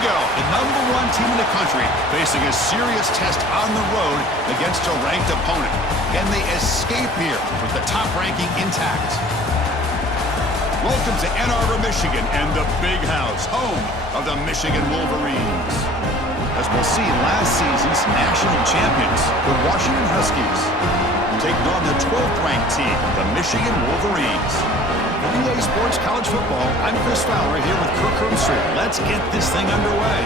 we go. The #1 team in the country facing a serious test on the road against a ranked opponent. Can they escape here with the top ranking intact? Welcome to Ann Arbor, Michigan, and the Big House, home of the Michigan Wolverines. As we'll see, last season's national champions, the Washington Huskies, taking on the 12th-ranked team, the Michigan Wolverines. For Relay Sports College Football, I'm Chris Fowler here with Kirk Herbstreit. Let's get this thing underway.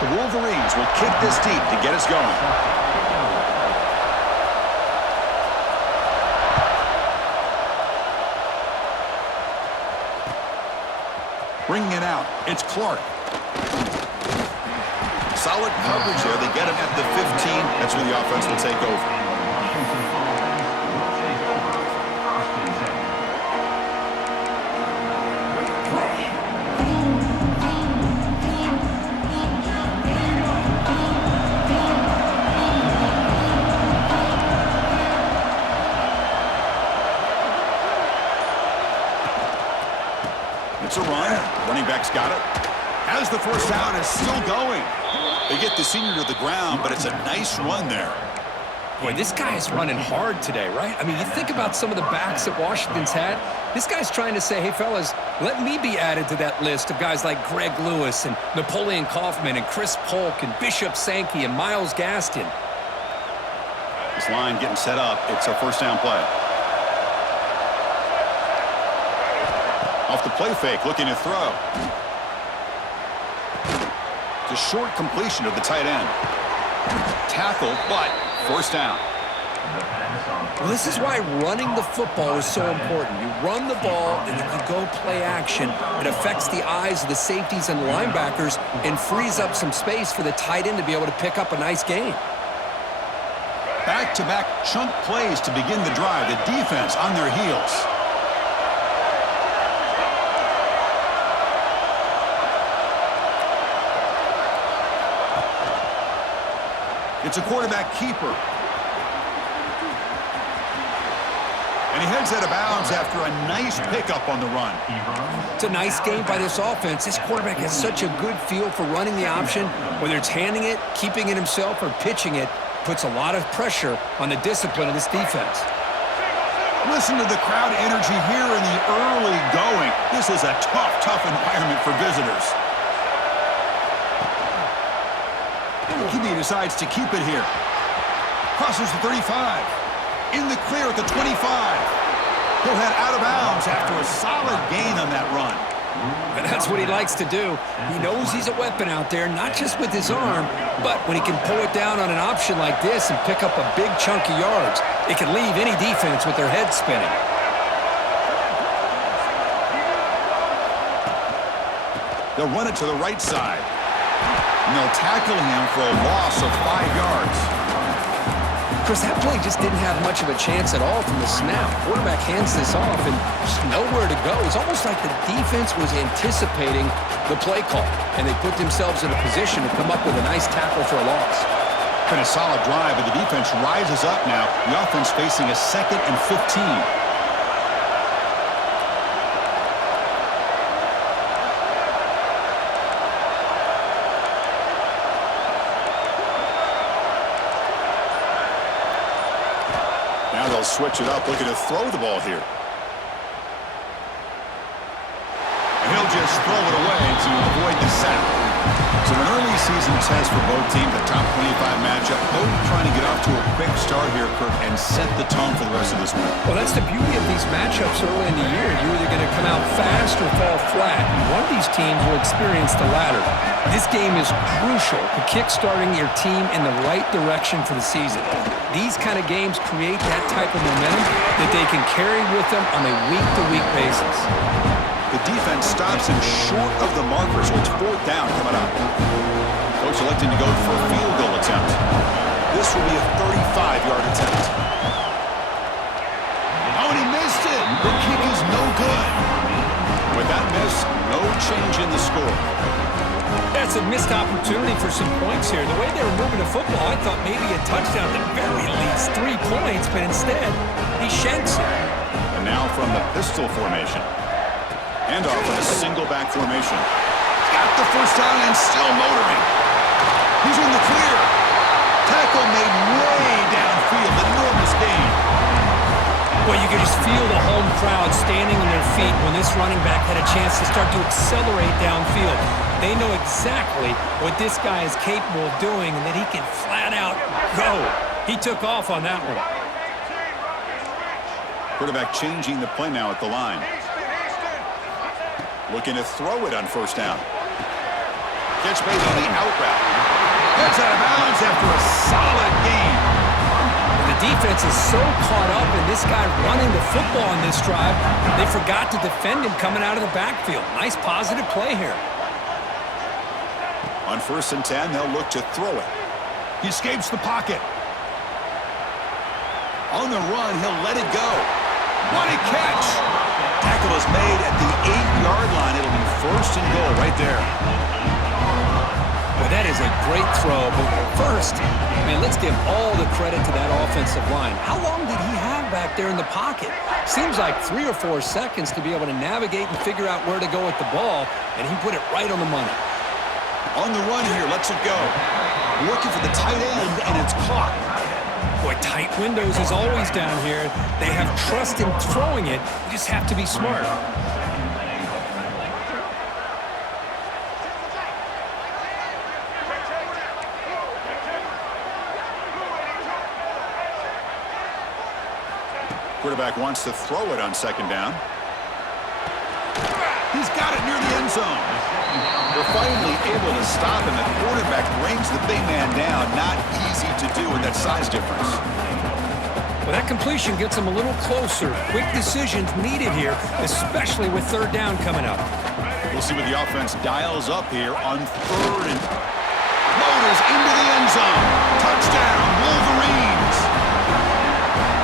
The Wolverines will kick this deep to get us going. Bringing it out, it's Clark. Solid coverage there. They get him at the 15. That's where the offense will take over. It's a run. Running back's got it. Has the first down, is still going. They get the senior to the ground, but it's a nice run there. Boy, this guy is running hard today, right? I mean, you think about some of the backs that Washington's had. This guy's trying to say, hey, fellas, let me be added to that list of guys like Greg Lewis and Napoleon Kaufman and Chris Polk and Bishop Sankey and Myles Gaskin. This line getting set up. It's a first down play. Off the play fake, looking to throw. It's a short completion of the tight end. Tackle, but first down. Well, this is why running the football is so important. You run the ball, and if you go play action, it affects the eyes of the safeties and linebackers and frees up some space for the tight end to be able to pick up a nice gain. Back-to-back chunk plays to begin the drive. The defense on their heels. It's a quarterback keeper. And he heads out of bounds after a nice pickup on the run. It's a nice game by this offense. This quarterback has such a good feel for running the option. Whether it's handing it, keeping it himself, or pitching it, puts a lot of pressure on the discipline of this defense. Listen to the crowd energy here in the early going. This is a tough environment for visitors. He decides to keep it here. Crosses the 35. In the clear at the 25. He'll head out of bounds after a solid gain on that run. And that's what he likes to do. He knows he's a weapon out there, not just with his arm, but when he can pull it down on an option like this and pick up a big chunk of yards, it can leave any defense with their head spinning. They'll run it to the right side. And they'll tackle him for a loss of 5 yards. Chris, that play just didn't have much of a chance at all from the snap. Quarterback hands this off and just nowhere to go. It's almost like the defense was anticipating the play call, and they put themselves in a position to come up with a nice tackle for a loss. Been a solid drive, but the defense rises up now. The offense facing a 2nd and 15. Now they'll switch it up, looking to throw the ball here. And he'll just throw it away to avoid the sack. So an early season test for both teams, a top 25 matchup. Both trying to get off to a quick start here, Kirk, and set the tone for the rest of this week. Well, that's the beauty of these matchups early in the year. You're either going to come out fast or fall flat. And one of these teams will experience the latter. This game is crucial to kick-starting your team in the right direction for the season. These kind of games create that type of momentum that they can carry with them on a week-to-week basis. The defense stops him short of the marker, so it's 4th down coming up. Coach electing to go for a field goal attempt. This will be a 35-yard attempt. Oh, and he misses. missed it. The kick is no good. With that miss, no change in the score. That's a missed opportunity for some points here. The way they were moving the football, I thought maybe a touchdown at the very least, 3 points, but instead, he shanks it. And now from the pistol formation. Handoff in a single back formation. Got the first down and still motoring. He's in the clear. Tackle made way downfield. Enormous gain. Well, you could just feel the home crowd standing on their feet when this running back had a chance to start to accelerate downfield. They know exactly what this guy is capable of doing and that he can flat out go. He took off on that one. Quarterback changing the play now at the line. Looking to throw it on first down. Catch made on the out route. Gets out of bounds after a solid gain. The defense is so caught up in this guy running the football on this drive, they forgot to defend him coming out of the backfield. Nice positive play here. On 1st and 10, they'll look to throw it. He escapes the pocket. On the run, he'll let it go. What a catch! Tackle is made at the 8-yard line. It'll be 1st and goal right there. Well, that is a great throw, but first, man, let's give all the credit to that offensive line. How long did he have back there in the pocket? Seems like 3 or 4 seconds to be able to navigate and figure out where to go with the ball, and he put it right on the money. On the run here, lets it go. Working for the tight end, and it's caught. Boy, tight windows is always down here. They have trust in throwing it. You just have to be smart. Quarterback wants to throw it on 2nd down. He's got it near the end zone. They're finally able to stop him. The quarterback brings the big man down. Not easy to do with that size difference. Well, that completion gets him a little closer. Quick decisions needed here, especially with 3rd down coming up. We'll see what the offense dials up here on 3rd and motors into the end zone. Touchdown, Wolverines.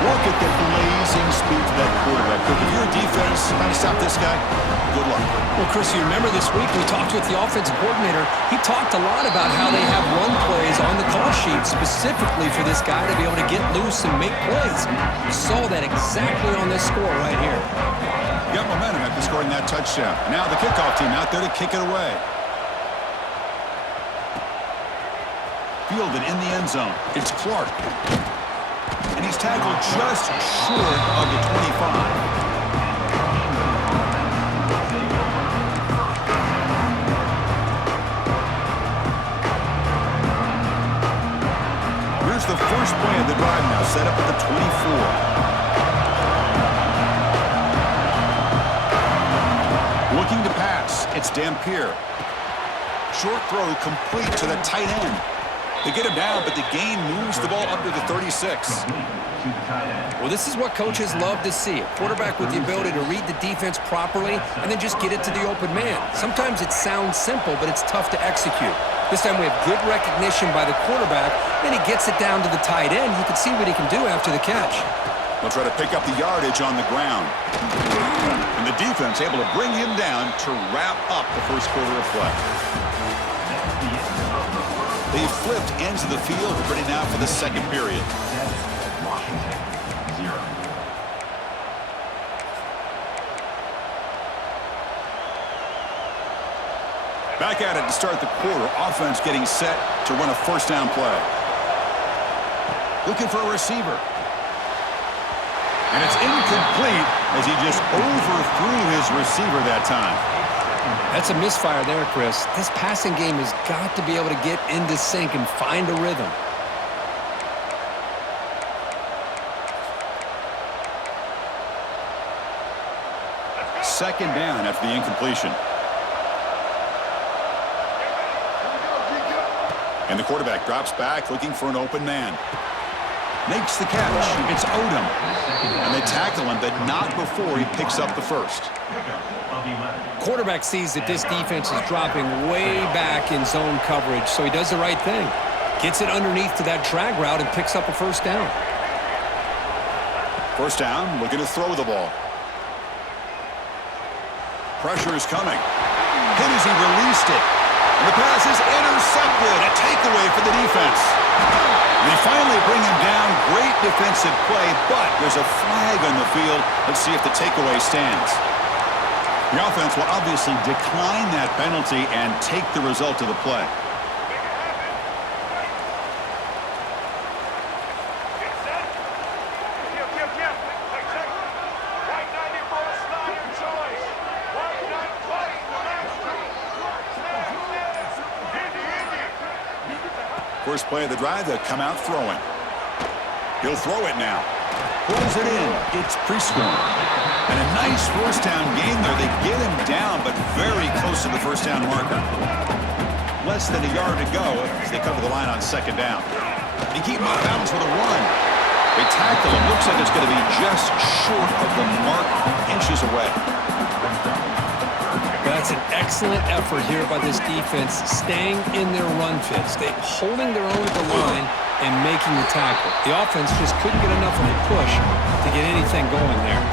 Look at the blazing speed to that quarterback. If you're a defense, trying to stop this guy, good luck. Well, Chris, you remember this week we talked with the offensive coordinator. He talked a lot about how they have run plays on the call sheet specifically for this guy to be able to get loose and make plays. You saw that exactly on this score right here. Got momentum after scoring that touchdown. Now the kickoff team out there to kick it away. Fielded in the end zone. It's Clark. And he's tackled just short of the 25. Here's the first play of the drive now, set up at the 24. Looking to pass. It's Dampier. Short throw complete to the tight end. They get him down, but the gain moves the ball up to the 36. Well, this is what coaches love to see. A quarterback with the ability to read the defense properly and then just get it to the open man. Sometimes it sounds simple, but it's tough to execute. This time we have good recognition by the quarterback, then he gets it down to the tight end. You can see what he can do after the catch. They'll try to pick up the yardage on the ground. And the defense able to bring him down to wrap up the first quarter of play. They flipped ends of the field, ready now for the second period. Back at it to start the quarter. Offense getting set to run a first down play. Looking for a receiver. And it's incomplete as he just overthrew his receiver that time. That's a misfire there, Chris. This passing game has got to be able to get into sync and find a rhythm. Second down after the incompletion. And the quarterback drops back looking for an open man. Makes the catch. It's Odom. And they tackle him, but not before he picks up the first. Quarterback sees that this defense is dropping way back in zone coverage, so he does the right thing. Gets it underneath to that drag route and picks up a first down. First down, looking to throw the ball. Pressure is coming. Hit as he released it. And the pass is intercepted. A takeaway for the defense. And they finally bring him down. Great defensive play, but there's a flag on the field. Let's see if the takeaway stands. The offense will obviously decline that penalty and take the result of the play. First play of the drive, they'll come out throwing. He'll throw it now. Pulls it in. It's Prescorn. And a nice first down game there. They get him down, but very close to the first down marker. Less than a yard to go as they come to the line on second down. They keep him out of bounds with a run. They tackle him. Looks like it's going to be just short of the mark, inches away. That's an excellent effort here by this defense, staying in their run fits. They're holding their own at the line and making the tackle. The offense just couldn't get enough of a push to get anything going there.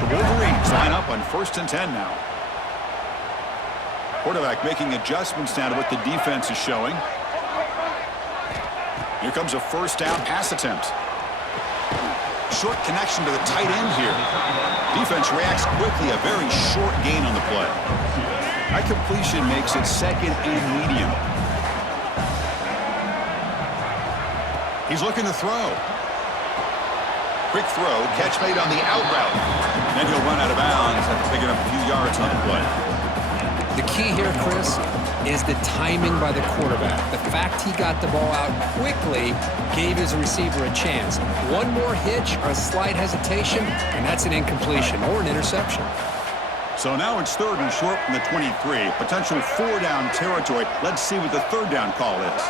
The Wolverines line up on 1st and 10 now. Quarterback making adjustments now to what the defense is showing. Here comes a first down pass attempt. Short connection to the tight end here. Defense reacts quickly. A very short gain on the play. That completion makes it 2nd and medium. He's looking to throw. Quick throw. Catch made on the out route. Then he'll run out of bounds after picking up a few yards on the play. The key here, Chris, is the timing by the quarterback. The fact he got the ball out quickly gave his receiver a chance. One more hitch or a slight hesitation, and that's an incompletion or an interception. So now it's 3rd and short from the 23. Potential 4-down territory. Let's see what the 3rd down call is.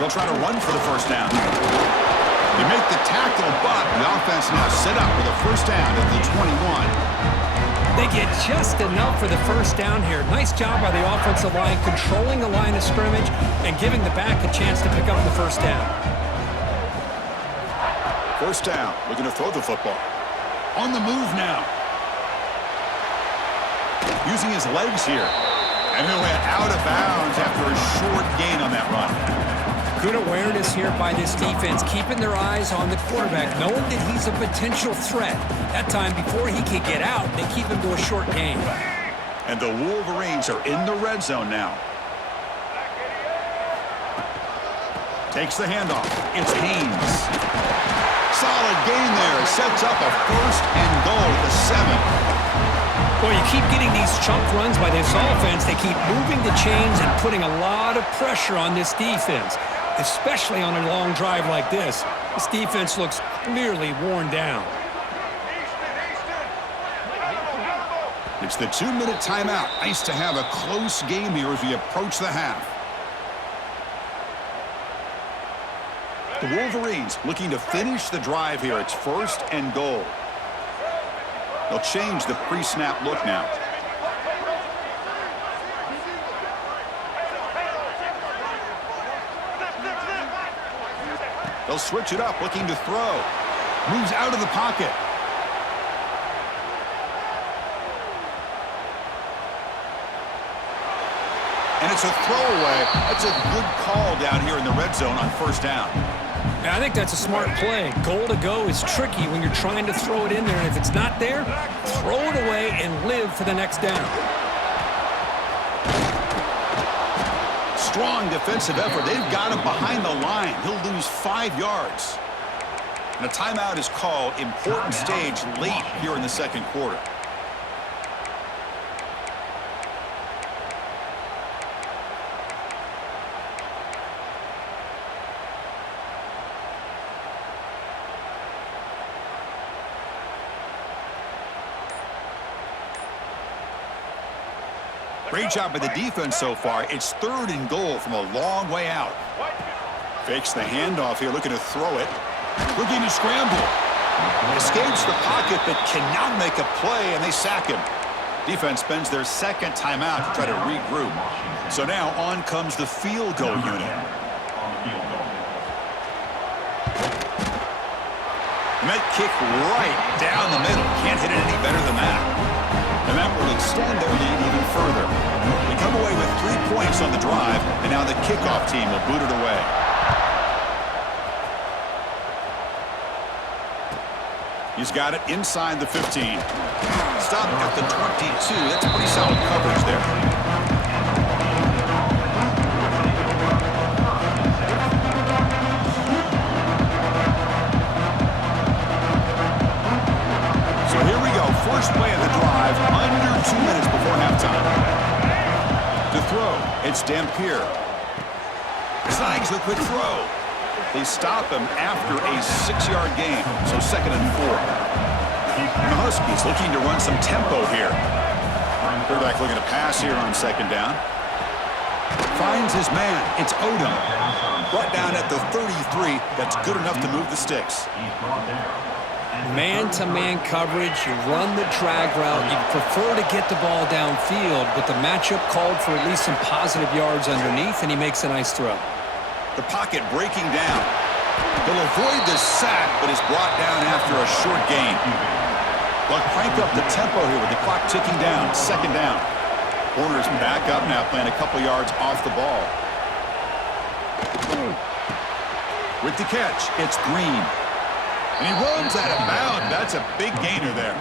They'll try to run for the first down. They make the tackle, but the offense now set up with a first down at the 21. They get just enough for the first down here. Nice job by the offensive line, controlling the line of scrimmage and giving the back a chance to pick up the first down. First down, looking to throw the football. On the move now. Using his legs here. And he went out of bounds after a short gain on that run. Good awareness here by this defense, keeping their eyes on the quarterback, knowing that he's a potential threat. That time, before he can get out, they keep him to a short gain. And the Wolverines are in the red zone now. Takes the handoff. It's Haynes. Solid gain there. Sets up a 1st and goal at the 7. Well, you keep getting these chunk runs by this offense. They keep moving the chains and putting a lot of pressure on this defense, especially on a long drive like this. This defense looks clearly worn down. It's the 2-minute timeout. Nice to have a close game here as we approach the half. The Wolverines looking to finish the drive here. It's 1st and goal. They'll change the pre-snap look now. They'll switch it up, looking to throw. Moves out of the pocket. And it's a throwaway. That's a good call down here in the red zone on first down. Yeah, I think that's a smart play. Goal to go is tricky when you're trying to throw it in there. And if it's not there, throw it away and live for the next down. Strong defensive effort. They've got him behind the line. He'll lose 5 yards. And a timeout is called. Important stage late here in the 2nd quarter. Great job by the defense so far. It's 3rd and goal from a long way out. Fakes the handoff here, looking to throw it. Looking to scramble. Escapes the pocket, but cannot make a play, and they sack him. Defense spends their 2nd timeout to try to regroup. So now on comes the field goal unit. And that kick right down the middle. Can't hit it any better than that. And that will extend their lead even further. They come away with 3 points on the drive, and now the kickoff team will boot it away. He's got it inside the 15. Stop at the 22. That's pretty solid coverage there. So here we go. First play of the drive, under 2 minutes before halftime. To throw, it's Dampier. Snags the quick throw. They stop him after a 6-yard gain, so 2nd and 4. And the Huskies looking to run some tempo here. Quarterback looking to pass here on 2nd down. Finds his man. It's Odom. Brought down at the 33. That's good enough to move the sticks. Man-to-man coverage, you run the drag route. You prefer to get the ball downfield, but the matchup called for at least some positive yards underneath, and he makes a nice throw. The pocket breaking down. He'll avoid the sack, but is brought down after a short gain. They'll crank up the tempo here with the clock ticking down. 2nd down. Corner's back up now, playing a couple yards off the ball. With the catch, it's Green. And he runs out of bounds. That's a big gainer there.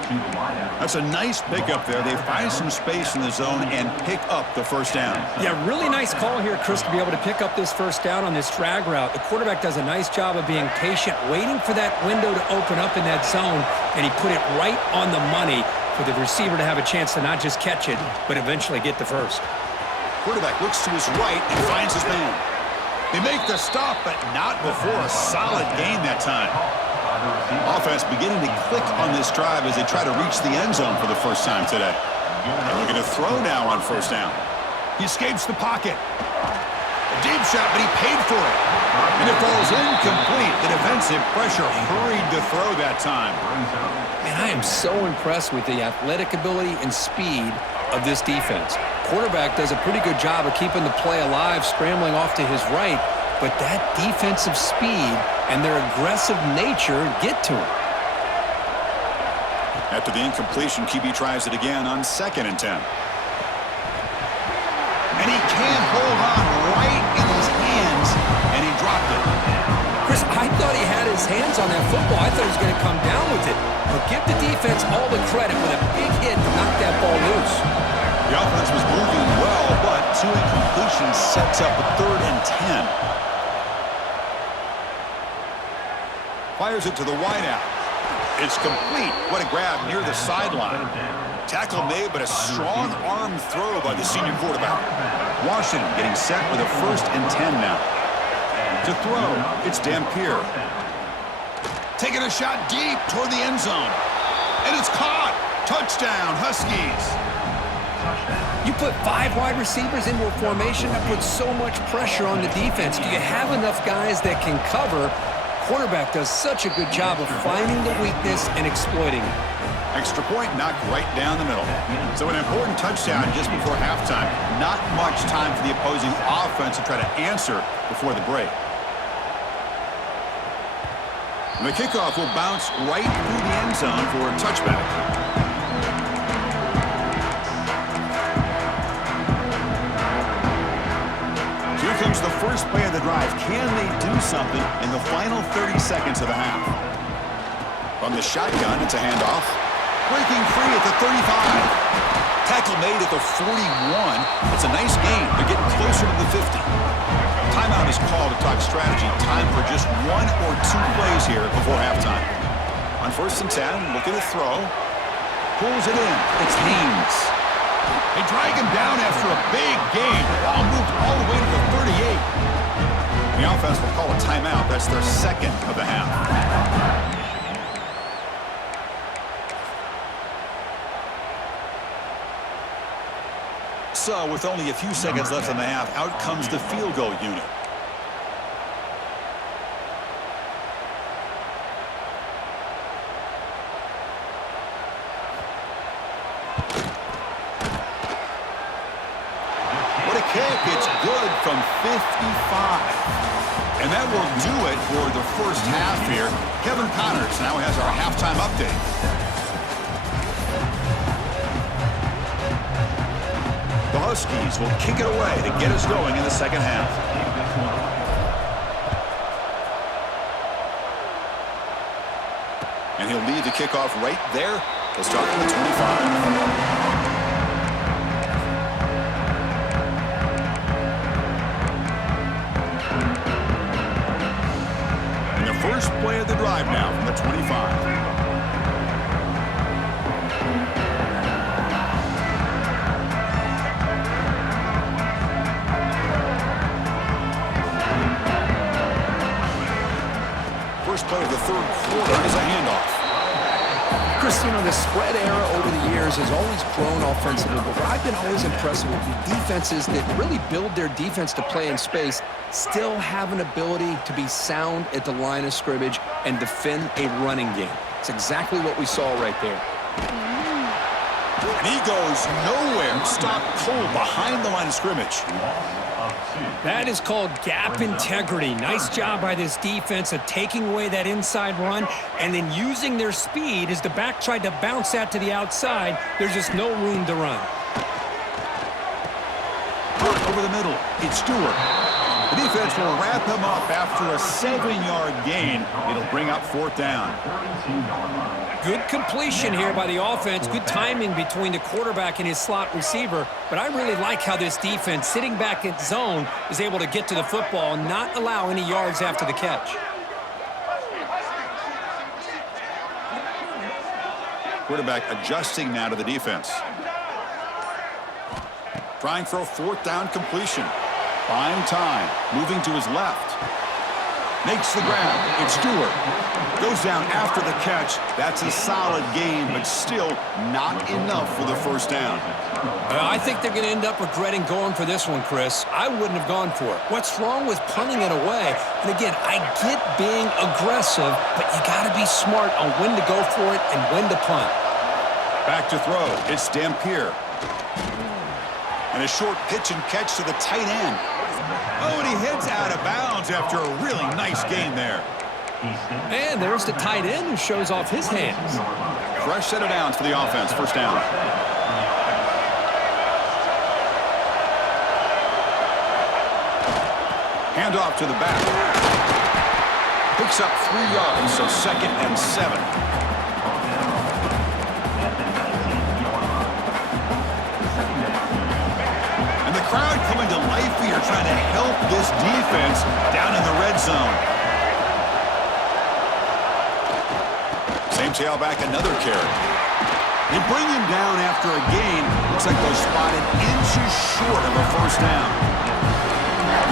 That's a nice pickup there. They find some space in the zone and pick up the 1st down. Yeah, really nice call here, Chris, to be able to pick up this 1st down on this drag route. The quarterback does a nice job of being patient, waiting for that window to open up in that zone, and he put it right on the money for the receiver to have a chance to not just catch it, but eventually get the 1st. Quarterback looks to his right and finds his man. They make the stop, but not before a solid gain that time. Offense beginning to click on this drive as they try to reach the end zone for the first time today. And looking to throw now on 1st down. He escapes the pocket. A deep shot, but he paid for it. And it falls incomplete. The defensive pressure hurried to throw that time. Man, I am so impressed with the athletic ability and speed of this defense. Quarterback does a pretty good job of keeping the play alive, scrambling off to his right, but that defensive speed and their aggressive nature get to him. After the incompletion, QB tries it again on 2nd and 10. And he can't hold on right in his hands, and he dropped it. Chris, I thought he had his hands on that football. I thought he was going to come down with it. But give the defense all the credit with a big hit to knock that ball loose. The offense was moving well, but 2 incompletions sets up a 3rd and 10. Fires it to the wideout. It's complete. What a grab near the sideline. Tackle made, but a strong arm throw by the senior quarterback. Washington getting set with a 1st and 10 now. To throw, it's Dampier. Taking a shot deep toward the end zone. And it's caught. Touchdown, Huskies. You put 5 wide receivers into a formation, that puts so much pressure on the defense. Do you have enough guys that can cover? Quarterback does such a good job of finding the weakness and exploiting it. Extra point knocked right down the middle. So an important touchdown just before halftime. Not much time for the opposing offense to try to answer before the break. And the kickoff will bounce right through the end zone for a touchback. Here comes the first play of the drive. Can they do something in the final 30 seconds of the half? From the shotgun, it's a handoff. Breaking free at the 35. Tackle made at the 41. It's a nice gain. They're getting closer to the 50. Timeout is called to talk strategy. Time for just 1 or 2 plays here before halftime. On 1st and 10, looking to throw. Pulls it in. It's Haynes. They drag him down after a big gain. Ball moved all the way to the 38. The offense will call a timeout. That's their 2nd of the half. So, with only a few seconds left in the half, out comes the field goal unit. What a kick. It's good from 55. And that will do it for the first half here. Kevin Connors now has our halftime update. The Huskies will kick it away to get us going in the second half. And he'll lead the kickoff right there. They'll start from the 25. First play of the drive now from the 25. First play of the third quarter is a handoff. Chris, you know, the spread era over the years has always grown offensively, but what I've been always impressed with the defenses that really build their defense to play in space still have an ability to be sound at the line of scrimmage and defend a running game. It's exactly what we saw right there. And he goes nowhere. Stop cold behind the line of scrimmage. That is called gap integrity. Nice job by this defense of taking away that inside run and then using their speed as the back tried to bounce that to the outside. There's just no room to run. Over the middle, it's Stewart. The defense will wrap him up after a 7-yard gain. It'll bring up fourth down. Good completion here by the offense. Good timing between the quarterback and his slot receiver. But I really like how this defense, sitting back in zone, is able to get to the football and not allow any yards after the catch. Quarterback adjusting now to the defense. Trying for a fourth down completion. Buying time. Moving to his left. Makes the grab. It's Stewart. Goes down after the catch. That's a solid gain, but still not enough for the first down. I think they're going to end up regretting going for this one, Chris. I wouldn't have gone for it. What's wrong with punting it away? And again, I get being aggressive, but you got to be smart on when to go for it and when to punt. Back to throw. It's Dampier. And a short pitch and catch to the tight end. Oh, and he heads out of bounds after a really nice gain there. And there's the tight end who shows off his hands. Fresh set of downs for the offense. First down. Hand off to the back. Picks up 3 yards, so 2nd and 7. Crowd coming to life here, trying to help this defense down in the red zone. Same tailback, another carry. They bring him down after a gain. Looks like they're spotted inches short of a first down.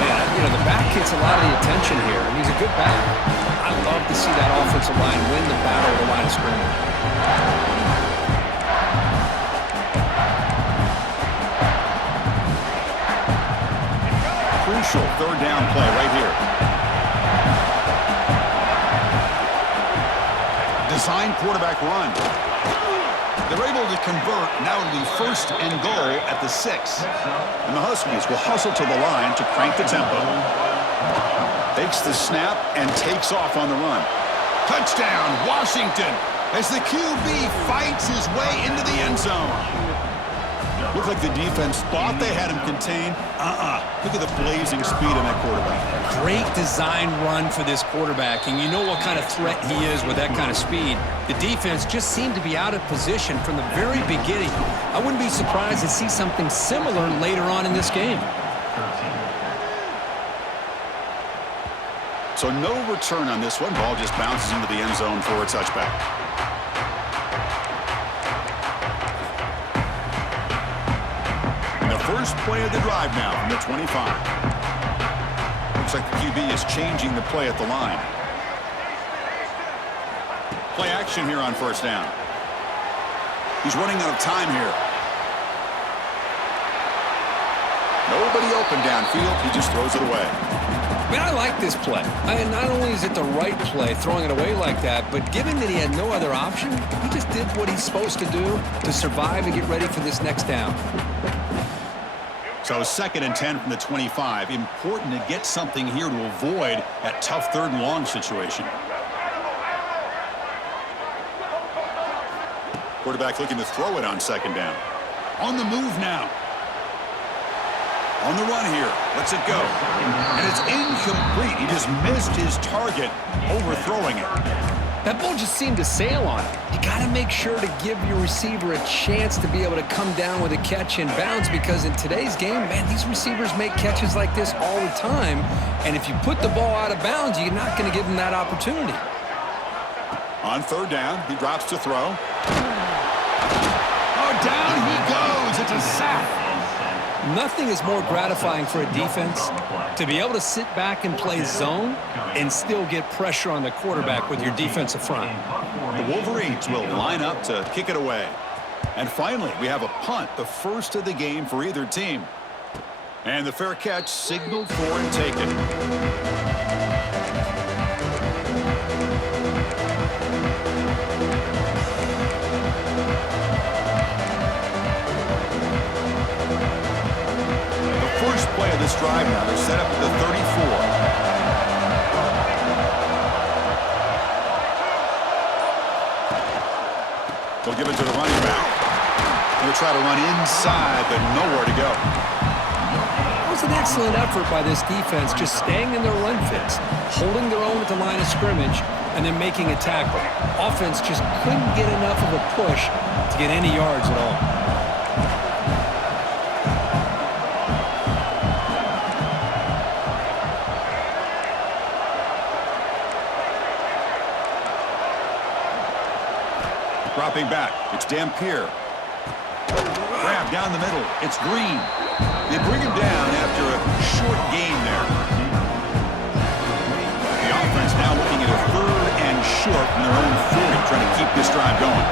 Man, you know, the back gets a lot of the attention here, and he's a good back. I love to see that offensive line win the battle of the line of scrimmage. Crucial third down play right here. Design quarterback run. They're able to convert. Now it'll be 1st and goal at the 6. And the Huskies will hustle to the line to crank the tempo. Takes the snap and takes off on the run. Touchdown, Washington, as the QB fights his way into the end zone. Looked like the defense thought they had him contained. Look at the blazing speed on that quarterback. Great design run for this quarterback, and you know what kind of threat he is with that kind of speed. The defense just seemed to be out of position from the very beginning. I wouldn't be surprised to see something similar later on in this game. So no return on this one. Ball just bounces into the end zone for a touchback. First play of the drive now from the 25. Looks like the QB is changing the play at the line. Play action here on first down. He's running out of time here. Nobody open downfield. He just throws it away. Man, I like this play. Not only is it the right play, throwing it away like that, but given that he had no other option, he just did what he's supposed to do to survive and get ready for this next down. So 2nd and 10 from the 25. Important to get something here to avoid that tough 3rd and long situation. Quarterback looking to throw it on 2nd down. On the move now. On the run here. Lets it go. And it's incomplete. He just missed his target, overthrowing it. That ball just seemed to sail on him. You got to make sure to give your receiver a chance to be able to come down with a catch in bounds, because in today's game, man, these receivers make catches like this all the time. And if you put the ball out of bounds, you're not going to give them that opportunity. On 3rd down, he drops to throw. Oh, down he goes. It's a sack. Nothing is more gratifying for a defense to be able to sit back and play zone and still get pressure on the quarterback with your defensive front. The Wolverines will line up to kick it away. And finally, we have a punt, the first of the game for either team. And the fair catch signaled for and taken. Play of this drive now. They're set up at the 34. They'll give it to the running back. They'll try to run inside, but nowhere to go. That was an excellent effort by this defense, just staying in their run fits, holding their own at the line of scrimmage, and then making a tackle. Offense just couldn't get enough of a push to get any yards at all. Dropping back, it's Dampier. Grab down the middle, it's Green. They bring him down after a short gain there. The offense now looking at a 3rd and short from their own 40, trying to keep this drive going.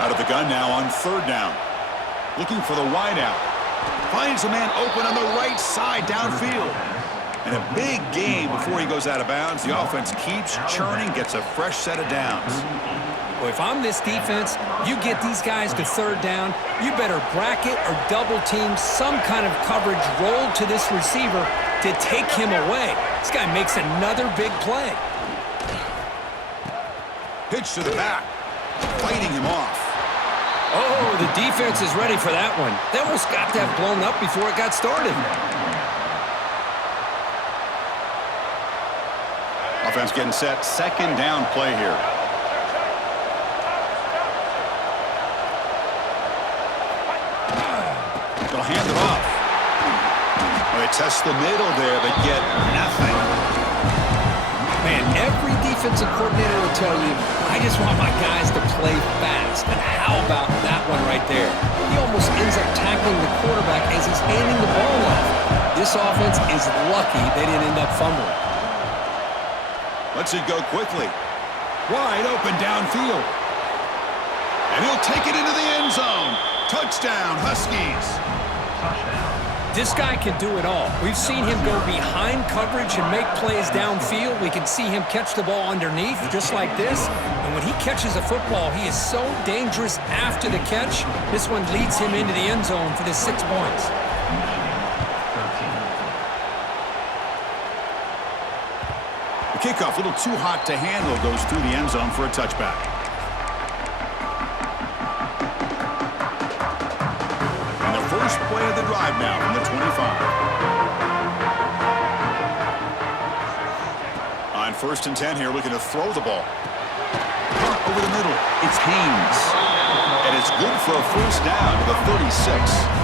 Out of the gun now on 3rd down. Looking for the wideout. Finds a man open on the right side downfield. And a big gain before he goes out of bounds. The offense keeps churning, gets a fresh set of downs. Well, if I'm this defense, you get these guys to 3rd down, you better bracket or double team some kind of coverage roll to this receiver to take him away. This guy makes another big play. Pitch to the back, fighting him off. Oh, the defense is ready for that one. They almost got that blown up before it got started. Offense getting set, 2nd down play here. They'll hand it off. Well, they test the middle there, but get nothing. Man, every defensive coordinator will tell you, I just want my guys to play fast. And how about that one right there? He almost ends up tackling the quarterback as he's handing the ball off. This offense is lucky they didn't end up fumbling. Lets it go quickly. Wide open downfield. And he'll take it into the end zone. Touchdown, Huskies. This guy can do it all. We've seen him go behind coverage and make plays downfield. We can see him catch the ball underneath, just like this. And when he catches a football, he is so dangerous after the catch. This one leads him into the end zone for the 6 points. The kickoff, a little too hot to handle, goes through the end zone for a touchback. And the first play of the drive now from the 25. On 1st and 10 here, looking to throw the ball. Over the middle, it's Haynes. And it's good for a 1st down to the 36.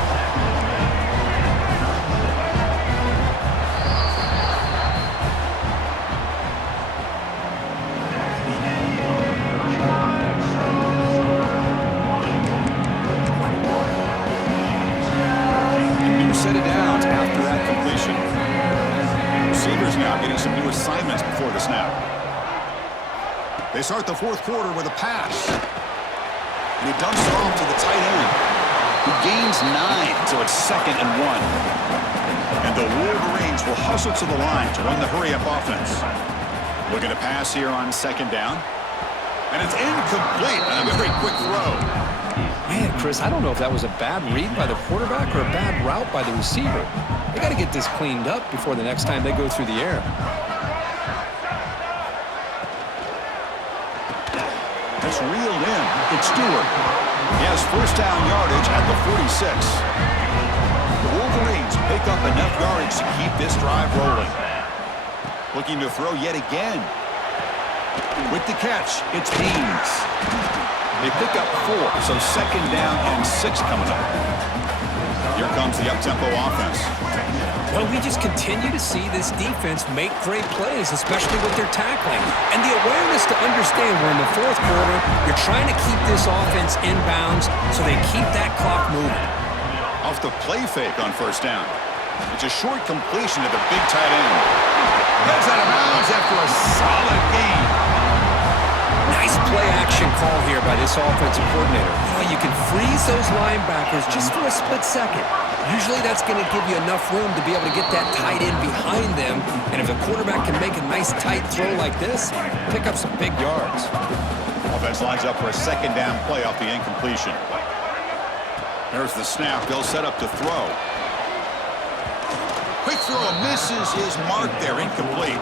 Set it down after that completion. Receivers now getting some new assignments before the snap. They start the 4th quarter with a pass. And he dumps it off to the tight end, who gains 9, so it's 2nd and 1. And the Wolverines will hustle to the line to run the hurry-up offense. Looking to pass here on 2nd down. And it's incomplete on a very quick throw. Man, Chris, I don't know if that was a bad read by the quarterback or a bad route by the receiver. They got to get this cleaned up before the next time they go through the air. It's reeled in. It's Stewart. He has first down yardage at the 46. The Wolverines pick up enough yardage to keep this drive rolling. Looking to throw yet again. With the catch, it's Beans. They pick up 4, so second down and 6 coming up. Here comes the up-tempo offense. Well, we just continue to see this defense make great plays, especially with their tackling. And the awareness to understand we're in the fourth quarter, you're trying to keep this offense in bounds so they keep that clock moving. Off the play fake on first down. It's a short completion to the big tight end. Heads out of bounds after a solid gain. Nice play-action call here by this offensive coordinator. You know, you can freeze those linebackers just for a split second. Usually that's going to give you enough room to be able to get that tight end behind them. And if a quarterback can make a nice tight throw like this, pick up some big yards. Offense lines up for a second down play off the incompletion. There's the snap. They'll set up to throw. Quick throw misses his mark there. Incomplete.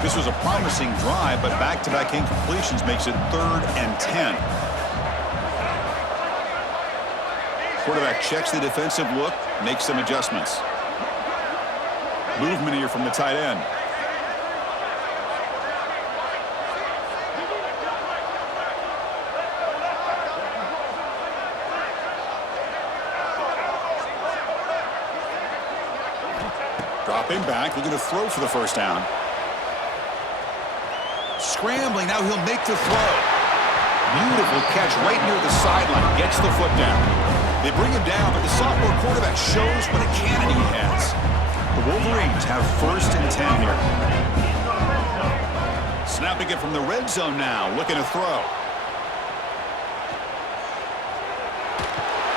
This was a promising drive, but back-to-back incompletions makes it 3rd and 10. Quarterback checks the defensive look, makes some adjustments. Movement here from the tight end. Dropping back, looking to throw for the first down. Scrambling, now he'll make the throw. Beautiful catch right near the sideline, gets the foot down. They bring him down, but the sophomore quarterback shows what a cannon he has. The Wolverines have 1st and 10 here. Snapping it from the red zone now, looking to throw.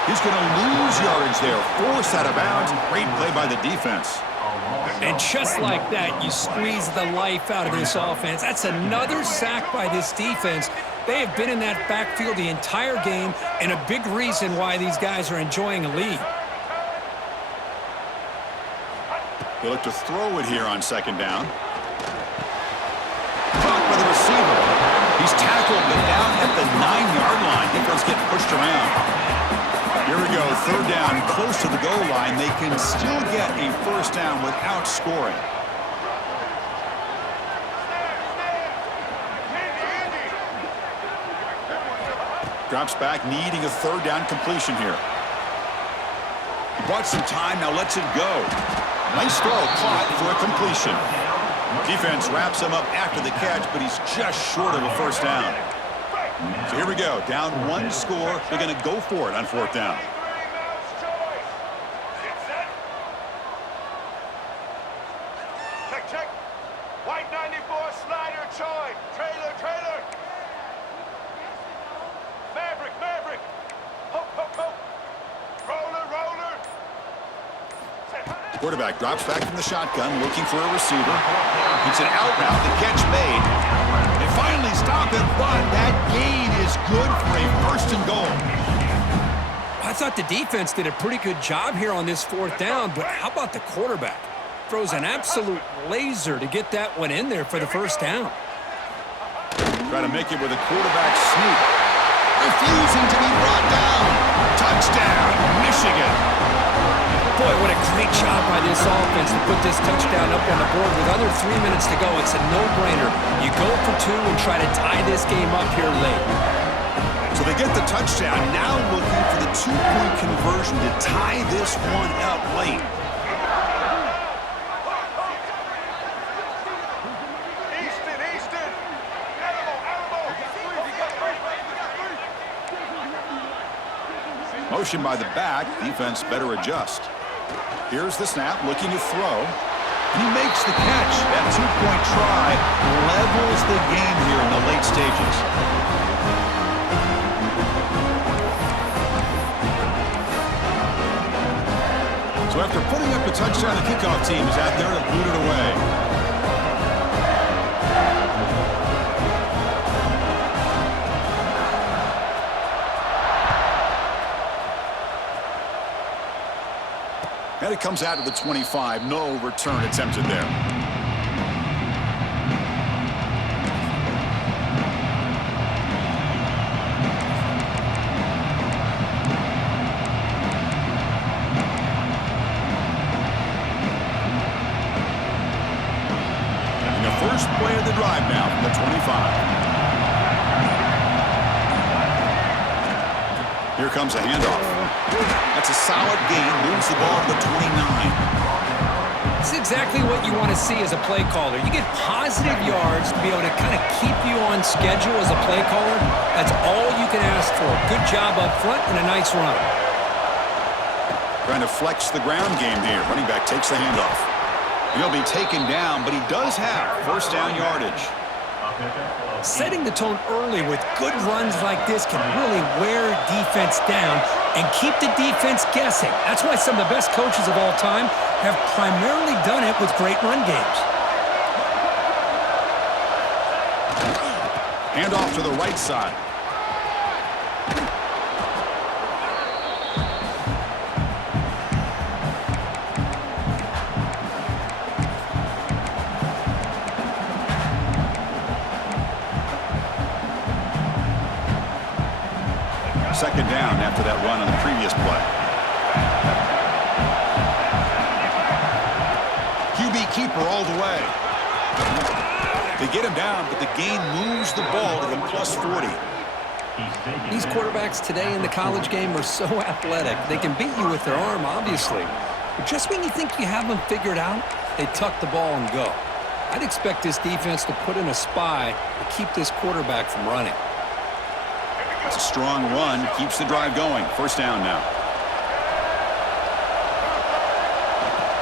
He's going to lose yardage there, forced out of bounds. Great play by the defense. And just like that, you squeeze the life out of this offense. That's another sack by this defense. They have been in that backfield the entire game, and a big reason why these guys are enjoying a lead. They look to throw it here on second down. Caught by the receiver. He's tackled, but down at the 9-yard line. Defense getting pushed around. Here we go, 3rd down, close to the goal line. They can still get a first down without scoring. Drops back, needing a 3rd down completion here. He bought some time, now lets it go. Nice throw, caught for a completion. Defense wraps him up after the catch, but he's just short of a first down. So here we go, down 1 score. They're going to go for it on 4th down. Check. White 94, Slider, Choi, trailer. Maverick. Hope. Roller. Quarterback drops back from the shotgun, looking for a receiver. It's an out route, the catch made. They finally stop it, but that gain is good for a 1st and goal. I thought the defense did a pretty good job here on this 4th down, but how about the quarterback? Throws an absolute laser to get that one in there for the first down. Try to make it with a quarterback sneak. Refusing to be brought down. Touchdown, Michigan. Boy, what a great job by this offense to put this touchdown up on the board. With under 3 minutes to go, it's a no-brainer. You go for 2 and try to tie this game up here late. So they get the touchdown, now looking for the 2-point conversion to tie this one up late. Easton. Motion by the back, defense better adjust. Here's the snap, looking to throw. He makes the catch. That 2-point try levels the game here in the late stages. So after putting up a touchdown, the kickoff team is out there to boot it away. And it comes out to the 25. No return attempted there. And the first play of the drive now from the 25. Here comes a handoff. That's a solid gain. Moves the ball to the 29. It's exactly what you want to see as a play caller. You get positive yards to be able to kind of keep you on schedule as a play caller. That's all you can ask for. Good job up front and a nice run. Trying to flex the ground game here. Running back takes the handoff. He'll be taken down, but he does have first down yardage. Setting the tone early with good runs like this can really wear defense down and keep the defense guessing. That's why some of the best coaches of all time have primarily done it with great run games. Hand off to the right side. Second down after that run on the previous play. QB keeper all the way. They get him down, but the gain moves the ball to the plus 40. These quarterbacks today in the college game are so athletic. They can beat you with their arm, obviously. But just when you think you have them figured out, they tuck the ball and go. I'd expect this defense to put in a spy to keep this quarterback from running. It's a strong run, keeps the drive going. First down now.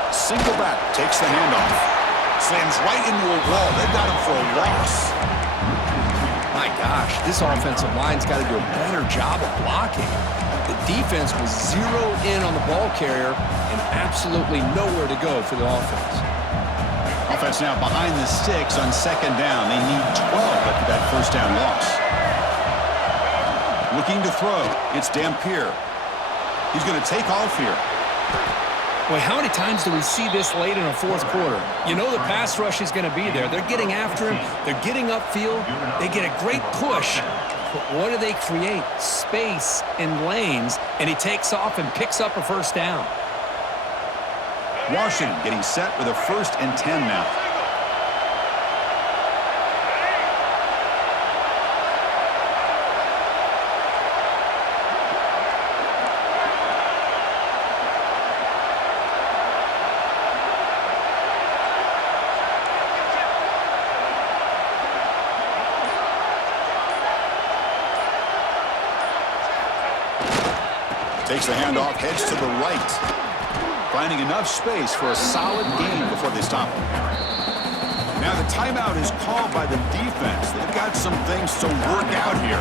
Single back, takes the handoff. Slams right into a wall. They've got him for a loss. My gosh, this offensive line's got to do a better job of blocking. The defense was zeroed in on the ball carrier and absolutely nowhere to go for the offense. Offense now behind the sticks on second down. They need 12 after that first down loss. Looking to throw. It's Dampier. He's going to take off here. Boy, how many times do we see this late in a fourth quarter? You know the pass rush is going to be there. They're getting after him. They're getting upfield. They get a great push. But what do they create? Space in lanes, and he takes off and picks up a first down. Washington getting set with a 1st and 10 now. Takes the handoff, heads to the right. Finding enough space for a solid gain before they stop him. Now the timeout is called by the defense. They've got some things to work out here.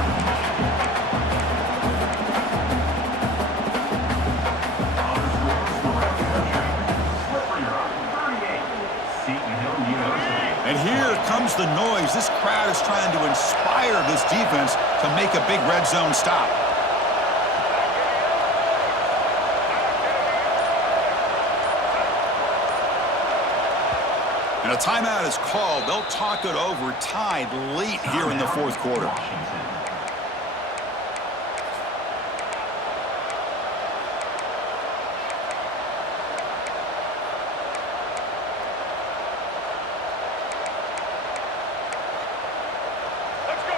And here comes the noise. This crowd is trying to inspire this defense to make a big red zone stop. And a timeout is called. They'll talk it over, tied late here in the fourth quarter.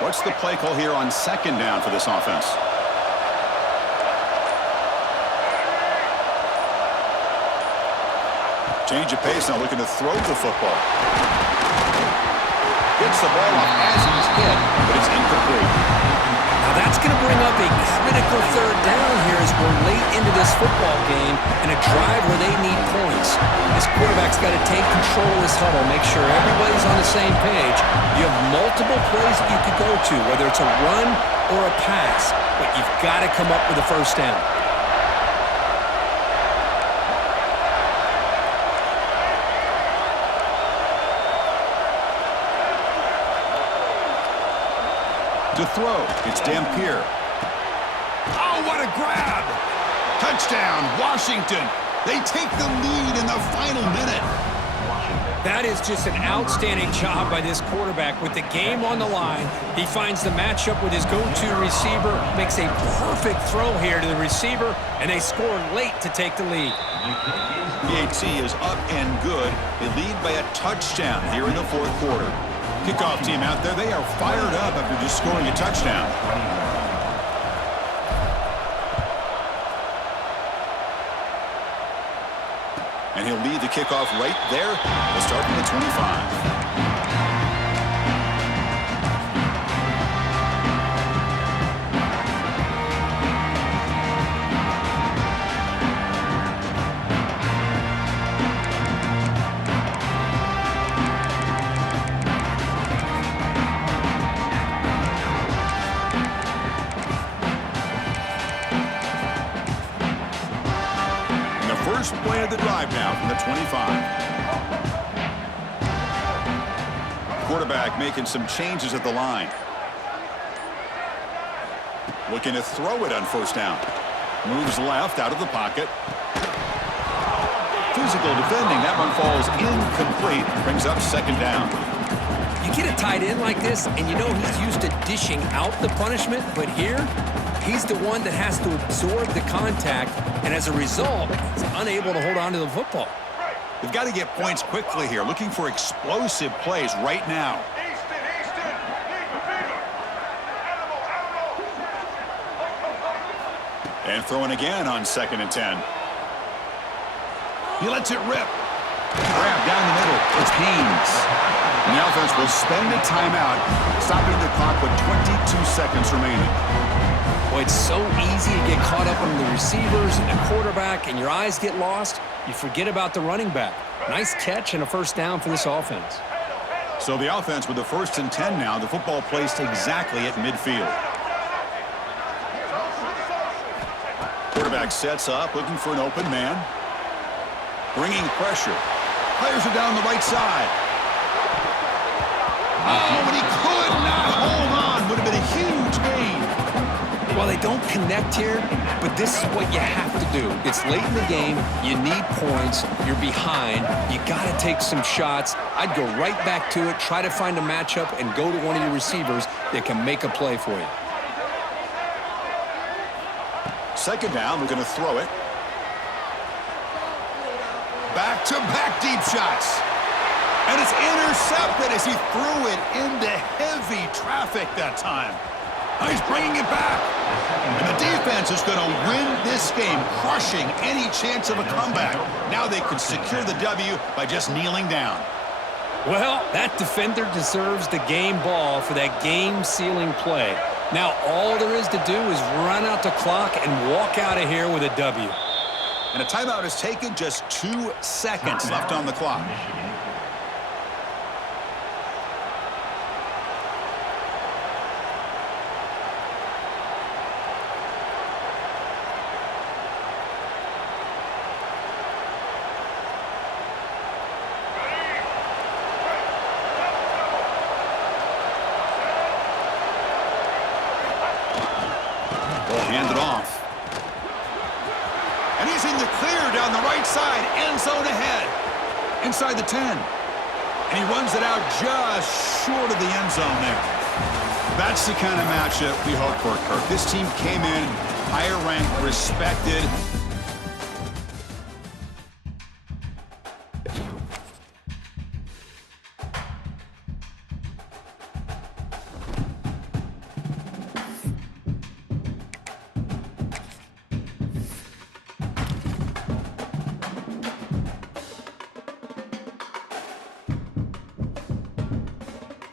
What's the play call here on second down for this offense? Change of pace now, looking to throw the football. Gets the ball off as he's hit, but it's incomplete. Now that's going to bring up a critical third down here as we're late into this football game and a drive where they need points. This quarterback's got to take control of this huddle, make sure everybody's on the same page. You have multiple plays that you could go to, whether it's a run or a pass, but you've got to come up with a first down. To throw, it's Dampier. Oh, what a grab! Touchdown, Washington. They take the lead in the final minute. That is just an outstanding job by this quarterback. With the game on the line, he finds the matchup with his go-to receiver, makes a perfect throw here to the receiver, and they score late to take the lead. PAT is up and good. They lead by a touchdown here in the fourth quarter. Kickoff team out there, they are fired up after just scoring a touchdown. And he'll lead the kickoff right there. They'll start from the 25. First play of the drive now from the 25. Quarterback making some changes at the line. Looking to throw it on first down. Moves left out of the pocket. Physical defending. That one falls incomplete. Brings up second down. You get a tight end like this, and you know he's used to dishing out the punishment, but here, he's the one that has to absorb the contact, and as a result, he's unable to hold on to the football. They've got to get points quickly here, looking for explosive plays right now. And throwing again on 2nd and 10. He lets it rip. Grab down the middle. It's Haynes. And the offense will spend a timeout, stopping the clock with 22 seconds remaining. Boy, it's so easy to get caught up on the receivers and the quarterback, and your eyes get lost. You forget about the running back. Nice catch and a first down for this offense. So the offense with the 1st and 10 now, the football placed exactly at midfield. Quarterback sets up, looking for an open man. Bringing pressure. Players are down the right side. Oh, but he could not hold on. Would have been a huge gain. Well, they don't connect here, but this is what you have to do. It's late in the game. You need points. You're behind. You got to take some shots. I'd go right back to it, try to find a matchup, and go to one of your receivers that can make a play for you. Second down, we're going to throw it. Back-to-back deep shots. And it's intercepted as he threw it into heavy traffic that time. Now he's bringing it back. And the defense is going to win this game, crushing any chance of a comeback. Now they can secure the W by just kneeling down. Well, that defender deserves the game ball for that game-sealing play. Now all there is to do is run out the clock and walk out of here with a W. And a timeout is taken, just 2 seconds left on the clock. They'll hand it off. And he's in the clear down the right side, end zone ahead. Inside the 10. And he runs it out just short of the end zone there. That's the kind of matchup we hope for, Kirk. This team came in higher ranked, respected.